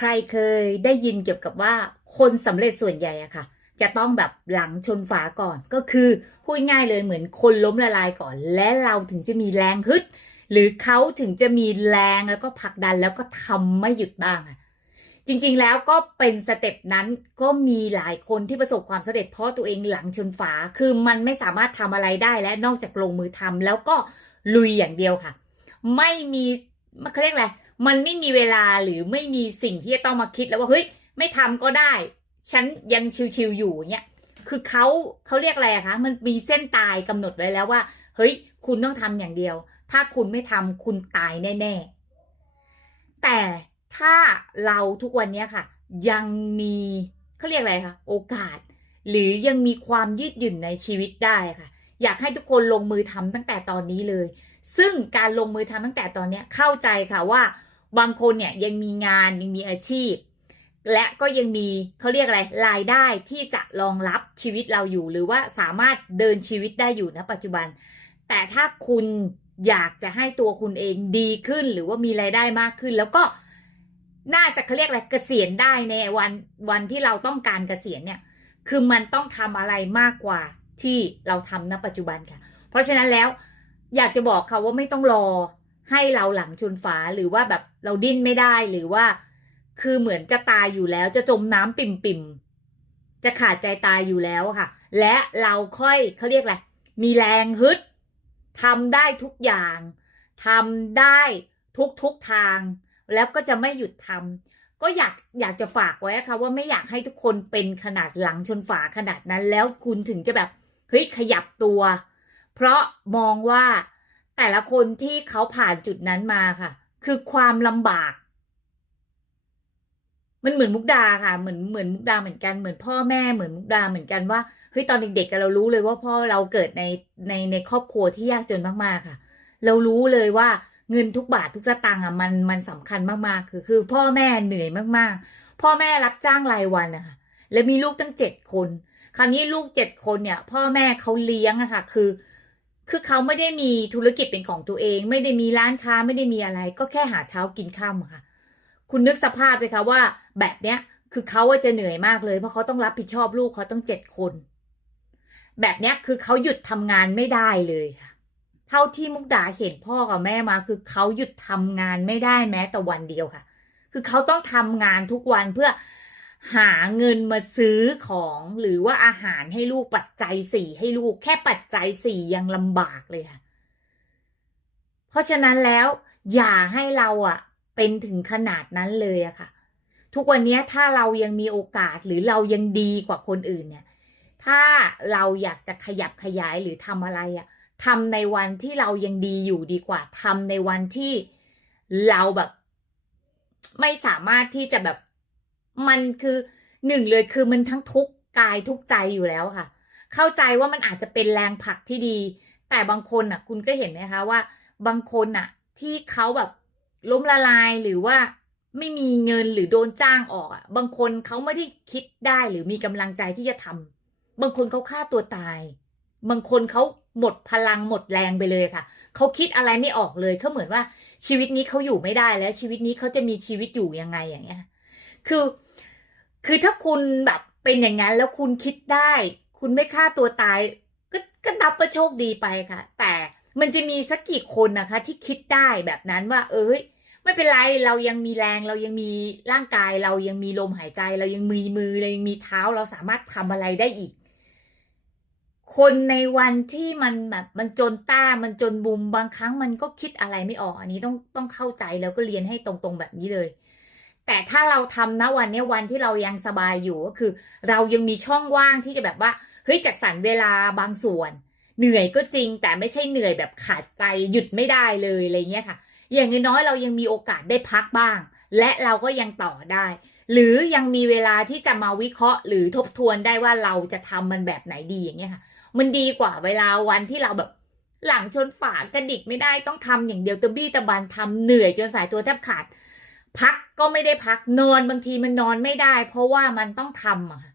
ใครเคยได้ยินเกี่ยวกับว่าคนสำเร็จส่วนใหญ่อะค่ะ จะต้องแบบหลังชนฝาก่อน ก็คือพูดง่ายเลยเหมือนคนล้มละลายก่อน และเราถึงจะมีแรงฮึดหรือเขาถึงจะมีแรงแล้วก็ผลักดันแล้วก็ทำไม่หยุดบ้างอะจริงๆแล้วก็เป็นสเต็ปนั้นก็มีหลายคนที่ประสบความสำเร็จเพราะตัวเองหลังชนฝาคือมันไม่สามารถทำอะไรได้และนอกจากลงมือทำแล้วก็ลุยอย่างเดียวค่ะ ไม่มีเขาเรียกอะไร มันไม่มีเวลาหรือไม่มีสิ่งที่จะต้องมาคิดแล้วว่าเฮ้ยไม่ทำก็ได้ ฉันยังชิวๆอยู่เนี่ยคือเขาเขาเรียกอะไรคะมันมีเส้นตายกำหนดไว้แล้วว่า เฮ้ย คุณต้องทำอย่างเดียว ถ้าคุณไม่ทำคุณตายแน่ ๆ แต่ถ้าเราทุกวันนี้ค่ะ ยังมีเขาเรียกอะไรคะโอกาส หรือยังมีความยืดหยุ่นในชีวิตได้ค่ะ อยากให้ทุกคนลงมือทำตั้งแต่ตอนนี้เลย ซึ่งการลงมือทำตั้งแต่ตอนเนี้เข้าใจค่ะว่า บางคนเนี่ยยังมีงานยังมีอาชีพ และก็ยังมีเขาเรียกอะไรรายได้ที่จะรองรับชีวิตเราอยู่ หรือว่าสามารถเดินชีวิตได้อยู่ณปัจจุบัน แต่ถ้าคุณอยากจะให้ตัวคุณเองดีขึ้นหรือว่ามีรายได้มากขึ้น แล้วก็น่าจะเขาเรียกอะไรเกษียณได้ในวันวันที่เราต้องการเกษียณเนี่ย คือมันต้องทำอะไรมากกว่าที่เราทำณปัจจุบันค่ะ เพราะฉะนั้นแล้วอยากจะบอกค่ะว่าไม่ต้องรอ ให้เราหลังชนฝาหรือว่าแบบเราดิ้นไม่ได้หรือว่า คือเหมือนจะตายอยู่แล้ว จะจมน้ำปิ่มปิ่มๆจะขาดใจตายอยู่แล้วค่ะ และเราค่อยเขาเรียกอะไรมีแรงฮึดทำได้ทุกอย่างทำได้ทุกทุกทาง แล้วก็จะไม่หยุดทำก็อยากอยากจะฝากไว้ค่ะว่าไม่อยากให้ทุกคนเป็นขนาดหลังชนฝาขนาดนั้น แล้วคุณถึงจะแบบเฮ้ยขยับตัว เพราะมองว่า แต่ละคนที่เขาผ่านจุดนั้นมาค่ะ คือความลำบาก มันเหมือนมุกดาค่ะ เหมือนเหมือนมุกดาเหมือนกันเหมือนพ่อแม่เหมือนมุกดาเหมือนกันว่าเฮ้ยตอนเด็กๆเรารู้เลยว่าพ่อเราเกิดในในในครอบครัวที่ยากจนมากๆค่ะ เรารู้เลยว่าเงินทุกบาททุกสตางค์อะมันมันสำคัญมากๆ คือคือพ่อแม่เหนื่อยมากๆ พ่อแม่รับจ้างรายวันนะคะแล้วมีลูกตั้งเจ็ดคน คราวนี้ลูกเจ็ดคนเนี่ย พ่อแม่เขาเลี้ยงอะค่ะ คือ คือเขาไม่ได้มีธุรกิจเป็นของตัวเอง ไม่ได้มีร้านค้าไม่ได้มีอะไร ก็แค่หาเช้ากินค่ำค่ะ คุณนึกสภาพเลยค่ะว่า แบบเนี้ยคือเขาจะเหนื่อยมากเลย เพราะเขาต้องรับผิดชอบลูกเขาต้องเจ็ดคน แบบเนี้ยคือเขาหยุดทำงานไม่ได้เลยค่ะ เท่าที่มุกดาเห็นพ่อกับแม่มา คือเขาหยุดทำงานไม่ได้แม้แต่วันเดียวค่ะ คือเขาต้องทำงานทุกวันเพื่อ หาเงินมาซื้อของหรือว่าอาหารให้ลูกปัจจัยสี่ให้ลูกแค่ปัจจัยสี่ยังลำบากเลยค่ะ เพราะฉะนั้นแล้วอย่าให้เราอะเป็นถึงขนาดนั้นเลยอะค่ะ ทุกวันนี้ถ้าเรายังมีโอกาสหรือเรายังดีกว่าคนอื่นเนี่ย ถ้าเราอยากจะขยับขยายหรือทำอะไรอะทำในวันที่เรายังดีอยู่ดีกว่าทำในวันที่เราแบบ ไม่สามารถที่จะแบบ มันคือหนึ่งเลยคือมันทั้งทุกกายทุกใจอยู่แล้วค่ะ เข้าใจว่ามันอาจจะเป็นแรงผลักที่ดี แต่บางคนอะ คุณก็เห็นไหมคะว่า บางคนอะ ที่เขาแบบล้มละลายหรือว่าไม่มีเงินหรือโดนจ้างออกอะ บางคนเขาไม่ได้คิดได้หรือมีกำลังใจที่จะทำบางคนเขาฆ่าตัวตาย บางคนเขาหมดพลังหมดแรงไปเลยค่ะ เขาคิดอะไรไม่ออกเลยเขาเหมือนว่าชีวิตนี้เขาอยู่ไม่ได้แล้วชีวิตนี้เขาจะมีชีวิตอยู่ยังไงอย่างเงี้ย คือ คือถ้าคุณแบบเป็นอย่างนั้นแล้วคุณคิดได้ คุณไม่ฆ่าตัวตายก็ก็นับว่าโชคดีไปค่ะ แต่มันจะมีสักกี่คนนะคะ ที่คิดได้แบบนั้นว่า เอ้ย ไม่เป็นไรเรายังมีแรงเรายังมีร่างกายเรายังมีลมหายใจ เรายังมีมือเรายังมีเท้าเราสามารถทำอะไรได้อีก คนในวันที่มันแบบมันจนต้ามันจนบุมบางครั้งมันก็คิดอะไรไม่ออก อันนี้ต้องต้องเข้าใจแล้วก็เรียนให้ตรงๆแบบนี้เลย แต่ถ้าเราทำนะวันนี้วันที่เรายังสบายอยู่ก็คือ เรายังมีช่องว่างที่จะแบบว่าเฮ้ยจัดสรรเวลาบางส่วน เหนื่อยก็จริง แต่ไม่ใช่เหนื่อยแบบขาดใจหยุดไม่ได้เลยอะไรเงี้ยค่ะ อย่างน้อยเรายังมีโอกาสได้พักบ้าง และเราก็ยังต่อได้ หรือยังมีเวลาที่จะมาวิเคราะห์ หรือทบทวนได้ว่าเราจะทำมันแบบไหนดีอย่างเงี้ยค่ะ มันดีกว่าเวลาวันที่เราแบบหลังชนฝากระดิกไม่ได้ต้องทำอย่างเดียวตะบี้ตะบันทำเหนื่อยจนสายตัวแทบขาด พักก็ไม่ได้พักนอนบางทีมันนอนไม่ได้ เพราะว่ามันต้องทำอะค่ะ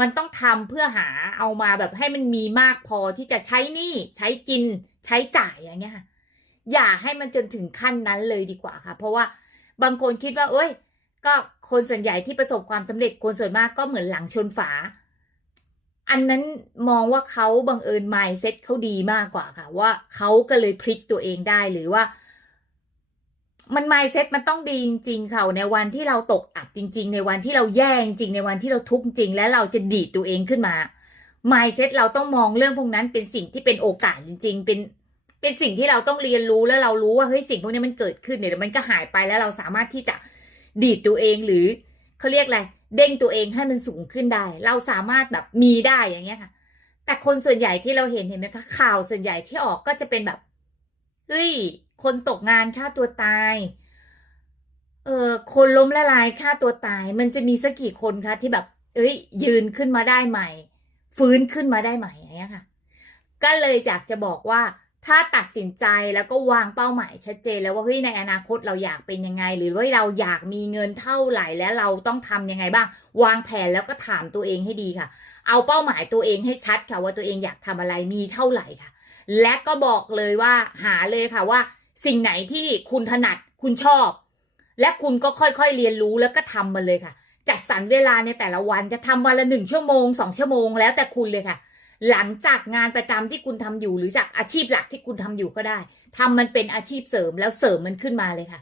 มันต้องทำเพื่อหาเอามาแบบให้มันมีมากพอที่จะใช้นี้ใช้กินใช้จ่ายอย่างเงี้ยค่ะอย่าให้มันจนถึงขั้นนั้นเลยดีกว่าค่ะ เพราะว่าบางคนคิดว่า เอ้ย ก็คนส่วนใหญ่ที่ประสบความสำเร็จคนส่วนมากก็เหมือนหลังชนฝา อันนั้นมองว่าเขาบังเอิญ mindset เขาดีมากกว่าค่ะ ว่าเขาก็เลยพลิกตัวเองได้หรือว่า มัน mindset มันต้องดีจริงๆค่ะในวันที่เราตกอับจริง ๆ ในวันที่เราแย่จริงในวันที่เราทุกข์จริง และเราจะดีดตัวเองขึ้นมา mindset เราต้องมองเรื่องพวกนั้นเป็นสิ่งที่เป็นโอกาสจริง ๆ เป็นเป็นสิ่งที่เราต้องเรียนรู้แล้วเรารู้ว่าเฮ้ยสิ่งพวกนี้มันเกิดขึ้นเดี๋ยวมันก็หายไปแล้วเราสามารถที่จะดีดตัวเองหรือเขาเรียกอะไรเด้งตัวเองให้มันสูงขึ้นได้ เราสามารถแบบมีได้อย่างเงี้ยค่ะ แต่คนส่วนใหญ่ที่เราเห็นเห็นไหมคะข่าวส่วนใหญ่ที่ออกก็จะเป็นแบบเฮ้ย คนตกงานฆ่าตัวตาย เออคนล้มละลายฆ่าตัวตาย มันจะมีสักกี่คนคะที่แบบ เอ้ย ยืนขึ้นมาได้ใหม่ ฟื้นขึ้นมาได้ใหม่อย่างเงี้ยค่ะ ก็เลยอยากจะบอกว่าถ้าตัดสินใจแล้วก็วางเป้าหมายชัดเจนแล้วว่าเฮ้ยในอนาคตเราอยากเป็นยังไง หรือว่าเราอยากมีเงินเท่าไหร่แล้วเราต้องทำยังไงบ้าง วางแผนแล้วก็ถามตัวเองให้ดีค่ะ เอาเป้าหมายตัวเองให้ชัดค่ะว่าตัวเองอยากทำอะไรมีเท่าไหร่ค่ะ และก็บอกเลยว่าหาเลยค่ะว่า สิ่งไหนที่คุณถนัดคุณชอบ และคุณก็ค่อยๆเรียนรู้แล้วก็ทำมันเลยค่ะ จัดสรรเวลาในแต่ละวันจะทำวันละหนึ่งชั่วโมงสองชั่วโมงแล้วแต่คุณเลยค่ะ หลังจากงานประจำที่คุณทำอยู่ หรือจากอาชีพหลักที่คุณทำอยู่ก็ได้ทำมันเป็นอาชีพเสริมแล้วเสริมมันขึ้นมาเลยค่ะ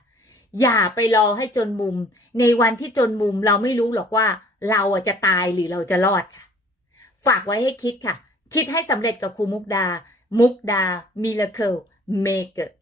อย่าไปรอให้จนมุม ในวันที่จนมุมเราไม่รู้หรอกว่า เราจะตายหรือเราจะรอดค่ะ ฝากไว้ให้คิดค่ะ คิดให้สำเร็จกับครูมุกดา มุกดามิราเคิลเมเกอร์